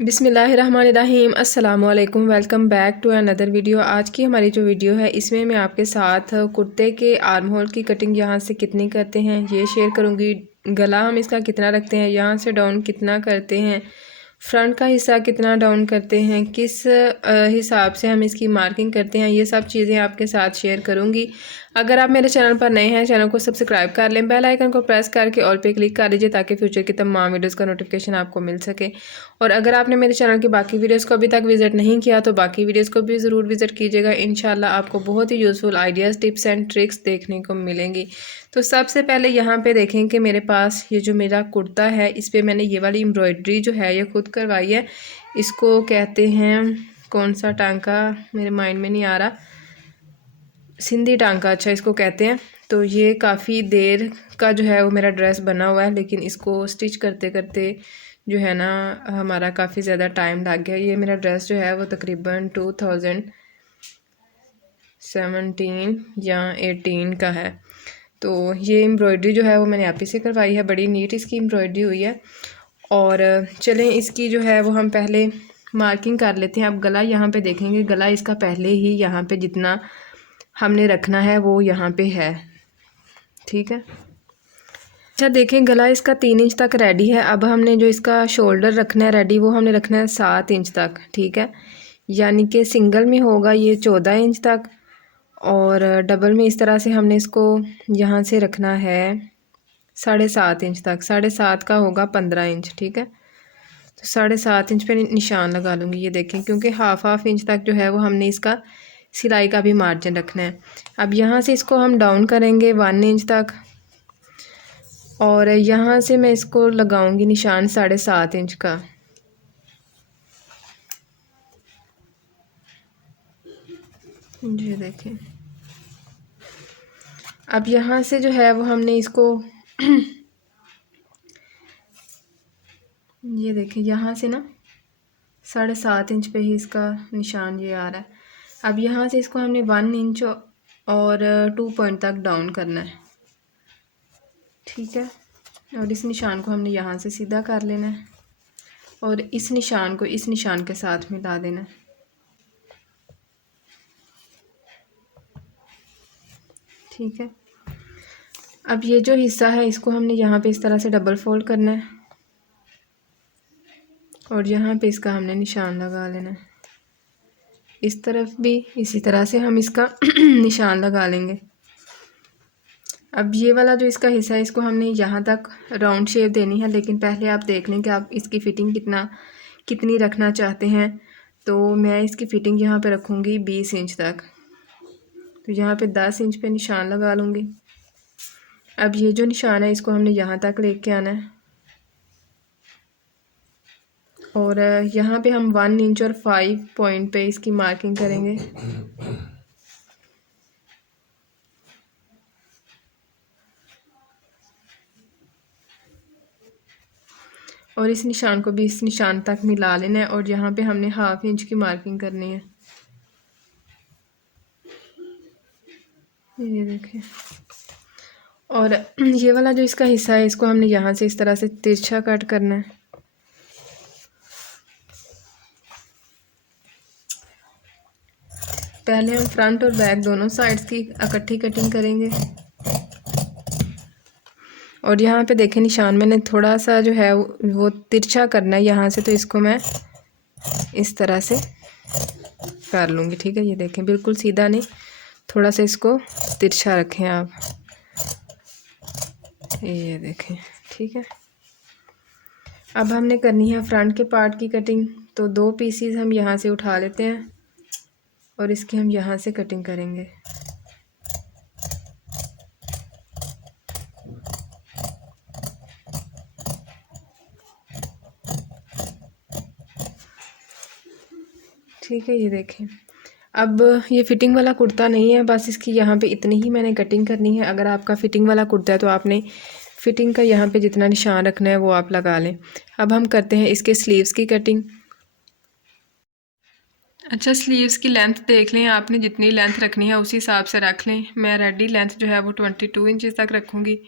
बिस्मिल्लाहिर्रहमानिर्रहीम अस्सलामुअलैकुम। Welcome back to another video. आज की हमारी जो वीडियो है इसमें मैं आपके साथ कुर्ते के आर्म होल की कटिंग यहाँ से कितनी करते हैं ये शेयर करूँगी। गला हम इसका कितना रखते हैं, यहाँ से डाउन कितना करते हैं, फ्रंट का हिस्सा कितना डाउन करते हैं, किस हिसाब से हम इसकी मार्किंग करते हैं, ये सब चीज़ें आपके साथ शेयर करूँगी। अगर आप मेरे चैनल पर नए हैं, चैनल को सब्सक्राइब कर लें, बेल आइकन को प्रेस करके ऑल पे क्लिक कर लीजिए ताकि फ्यूचर की तमाम वीडियोस का नोटिफिकेशन आपको मिल सके। और अगर आपने मेरे चैनल की बाकी वीडियोस को अभी तक विजिट नहीं किया तो बाकी वीडियोस को भी ज़रूर विजिट कीजिएगा। इंशाल्लाह आपको बहुत ही useful ideas, tips and tricks देखने को मिलेंगी। तो सबसे पहले यहाँ पे देखें कि मेरे पास ये जो मेरा कुर्ता है इस पर मैंने ये वाली एम्ब्रॉयडरी जो है ये खुद करवाई है। इसको कहते हैं कौन सा टांका, मेरे माइंड में नहीं आ रहा, सिंधी टांका, अच्छा इसको कहते हैं। तो ये काफ़ी देर का जो है वो मेरा ड्रेस बना हुआ है, लेकिन इसको स्टिच करते करते जो है ना हमारा काफ़ी ज़्यादा टाइम लग गया। ये मेरा ड्रेस जो है वो तकरीबन 2017 या 18 का है। तो ये एम्ब्रॉयडरी जो है वो मैंने आप ही से करवाई है, बड़ी नीट इसकी एम्ब्रॉयडरी हुई है। और चलें इसकी जो है वो हम पहले मार्किंग कर लेते हैं। अब गला यहाँ पे देखेंगे, गला इसका पहले ही यहाँ पे जितना हमने रखना है वो यहाँ पे है, ठीक है। अच्छा देखें, गला इसका 3 इंच तक रेडी है। अब हमने जो इसका शोल्डर रखना है रेडी वो हमने रखना है 7 इंच तक, ठीक है। यानी कि सिंगल में होगा ये 14 इंच तक और डबल में इस तरह से हमने इसको यहाँ से रखना है 7.5 इंच तक। 7.5 का होगा 15 इंच, ठीक है। तो 7.5 इंच पे निशान लगा लूँगी। ये देखें, क्योंकि हाफ इंच तक जो है वो हमने इसका सिलाई का भी मार्जिन रखना है। अब यहाँ से इसको हम डाउन करेंगे 1 इंच तक और यहाँ से मैं इसको लगाऊंगी निशान 7.5 इंच का। ये देखें, अब यहाँ से जो है वो हमने इसको ये देखें यहाँ से ना 7.5 इंच पे ही इसका निशान ये आ रहा है। अब यहाँ से इसको हमने 1 इंच और 2 पॉइंट तक डाउन करना है, ठीक है। और इस निशान को हमने यहाँ से सीधा कर लेना है और इस निशान को इस निशान के साथ मिला देना है, ठीक है। अब ये जो हिस्सा है इसको हमने यहाँ पे इस तरह से डबल फोल्ड करना है और यहाँ पे इसका हमने निशान लगा लेना है। इस तरफ भी इसी तरह से हम इसका निशान लगा लेंगे। अब ये वाला जो इसका हिस्सा है इसको हमने यहाँ तक राउंड शेप देनी है, लेकिन पहले आप देख लें कि आप इसकी फ़िटिंग कितनी रखना चाहते हैं। तो मैं इसकी फ़िटिंग यहाँ पे रखूँगी 20 इंच तक। तो यहाँ पे 10 इंच पे निशान लगा लूँगी। अब ये जो निशान है इसको हमने यहाँ तक लेके आना है और यहाँ पे हम 1 इंच और 5 पॉइंट पे इसकी मार्किंग करेंगे। और इस निशान को भी इस निशान तक मिला लेना है और यहाँ पे हमने 1/2 इंच की मार्किंग करनी है। ये देखें, और ये वाला जो इसका हिस्सा है इसको हमने यहाँ से इस तरह से तिरछा कट करना है। पहले हम फ्रंट और बैक दोनों साइड्स की इकट्ठी कटिंग करेंगे। और यहाँ पे देखें निशान मैंने थोड़ा सा जो है वो तिरछा करना है यहाँ से, तो इसको मैं इस तरह से कर लूँगी, ठीक है। ये देखें बिल्कुल सीधा नहीं, थोड़ा सा इसको तिरछा रखें आप, ये देखें, ठीक है। अब हमने करनी है फ्रंट के पार्ट की कटिंग। तो 2 पीसीज हम यहाँ से उठा लेते हैं और इसकी हम यहाँ से कटिंग करेंगे। ठीक है, ये देखें। अब ये फ़िटिंग वाला कुर्ता नहीं है, बस इसकी यहाँ पे इतनी ही मैंने कटिंग करनी है। अगर आपका फ़िटिंग वाला कुर्ता है तो आपने फ़िटिंग का यहाँ पे जितना निशान रखना है वो आप लगा लें। अब हम करते हैं इसके स्लीव्स की कटिंग। अच्छा, स्लीव्स की लेंथ देख लें, आपने जितनी लेंथ रखनी है उसी हिसाब से रख लें। मैं रेडी लेंथ जो है वो 22 इंच तक रखूँगी।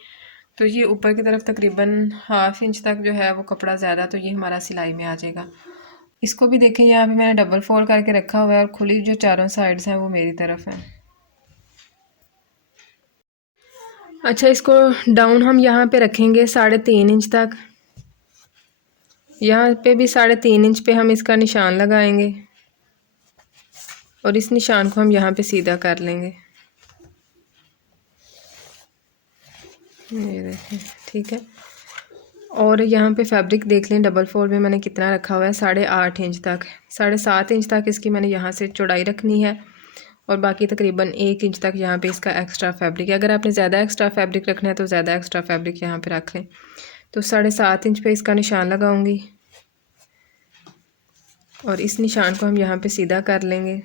तो ये ऊपर की तरफ तकरीबन 1/2 इंच तक जो है वो कपड़ा ज़्यादा, तो ये हमारा सिलाई में आ जाएगा। इसको भी देखें, यहाँ पे मैंने डबल फोल्ड करके रखा हुआ है और खुली जो चारों साइड्स हैं वो मेरी तरफ है। अच्छा, इसको डाउन हम यहाँ पे रखेंगे 3.5 इंच तक। यहाँ पे भी 3.5 इंच पे हम इसका निशान लगाएंगे और इस निशान को हम यहाँ पे सीधा कर लेंगे। ये देखें, ठीक है। और यहाँ पे फैब्रिक देख लें, डबल फोल्ड में मैंने कितना रखा हुआ है, 8.5 इंच तक। 7.5 इंच तक इसकी मैंने यहाँ से चौड़ाई रखनी है और बाकी तकरीबन 1 इंच तक यहाँ पे इसका एक्स्ट्रा फैब्रिक है। अगर आपने ज़्यादा एक्स्ट्रा फैब्रिक रखना है तो ज़्यादा एक्स्ट्रा फैब्रिक यहाँ पे रख लें। तो 7.5 इंच पे इसका निशान लगाऊंगी और इस निशान को हम यहाँ पे सीधा कर लेंगे।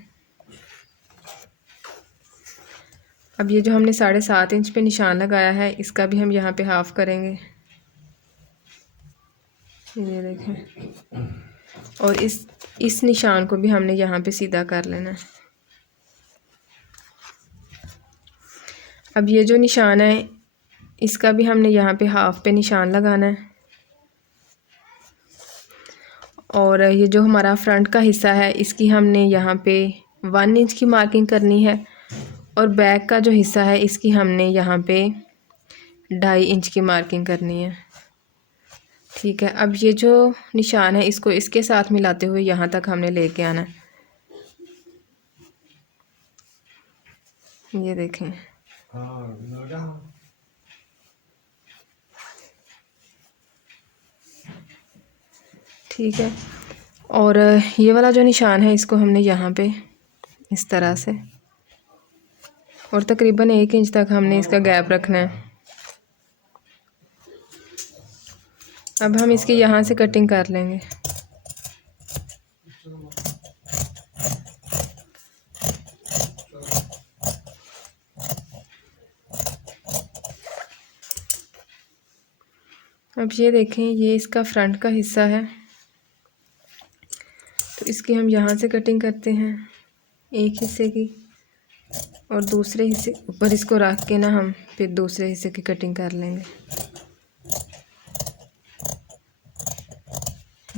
अब ये जो हमने 7.5 इंच पे निशान लगाया है, इसका भी हम यहाँ पे हाफ करेंगे। ये देखें, और इस निशान को भी हमने यहाँ पे सीधा कर लेना है। अब ये जो निशान है, इसका भी हमने यहाँ पे हाफ पे निशान लगाना है। और ये जो हमारा फ्रंट का हिस्सा है, इसकी हमने यहाँ पे 1 इंच की मार्किंग करनी है और बैक का जो हिस्सा है, इसकी हमने यहाँ पे 2.5 इंच की मार्किंग करनी है। ठीक है। अब ये जो निशान है, इसको इसके साथ मिलाते हुए यहाँ तक हमने लेके आना है। ये देखें, ठीक है। और ये वाला जो निशान है, इसको हमने यहाँ पे इस तरह से, और तकरीबन 1 इंच तक हमने इसका गैप रखना है। अब हम इसकी यहाँ से कटिंग कर लेंगे। अब ये देखें, ये इसका फ्रंट का हिस्सा है, तो इसकी हम यहाँ से कटिंग करते हैं एक हिस्से की, और दूसरे हिस्से ऊपर इसको रख के ना हम फिर दूसरे हिस्से की कटिंग कर लेंगे।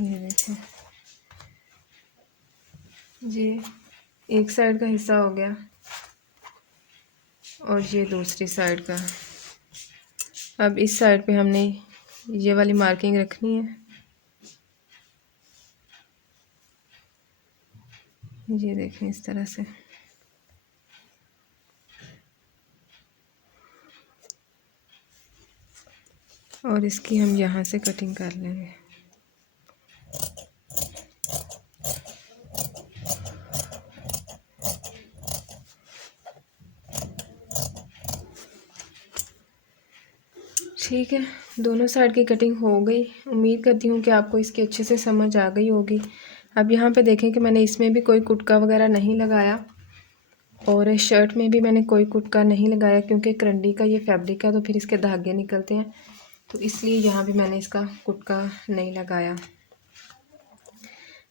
ये देखें, ये एक साइड का हिस्सा हो गया और ये दूसरी साइड का। अब इस साइड पे हमने ये वाली मार्किंग रखनी है। ये देखें, इस तरह से। और इसकी हम यहाँ से कटिंग कर लेंगे। ठीक है, दोनों साइड की कटिंग हो गई। उम्मीद करती हूँ कि आपको इसकी अच्छे से समझ आ गई होगी। अब यहाँ पे देखें कि मैंने इसमें भी कोई कुटका वगैरह नहीं लगाया और शर्ट में भी मैंने कोई कुटका नहीं लगाया, क्योंकि करंडी का ये फैब्रिक है तो फिर इसके धागे निकलते हैं, तो इसलिए यहाँ पे मैंने इसका कुटका नहीं लगाया।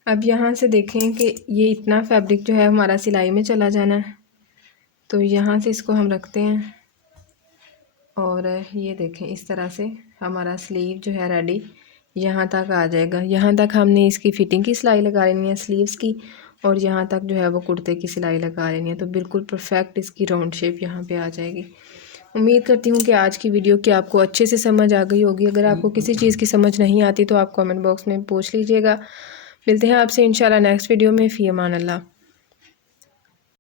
अब यहाँ से देखें कि ये इतना फैब्रिक जो है हमारा सिलाई में चला जाना है, तो यहाँ से इसको हम रखते हैं और ये देखें, इस तरह से हमारा स्लीव जो है रेडी यहाँ तक आ जाएगा। यहाँ तक हमने इसकी फ़िटिंग की सिलाई लगा लेनी है स्लीव्स की, और यहाँ तक जो है वो कुर्ते की सिलाई लगा लेनी है, तो बिल्कुल परफेक्ट इसकी राउंड शेप यहाँ पे आ जाएगी। उम्मीद करती हूँ कि आज की वीडियो की आपको अच्छे से समझ आ गई होगी। अगर आपको किसी चीज़ की समझ नहीं आती तो आप कमेंट बॉक्स में पूछ लीजिएगा। मिलते हैं आपसे इंशाल्लाह नेक्स्ट वीडियो में। फ़ी अमान अल्लाह।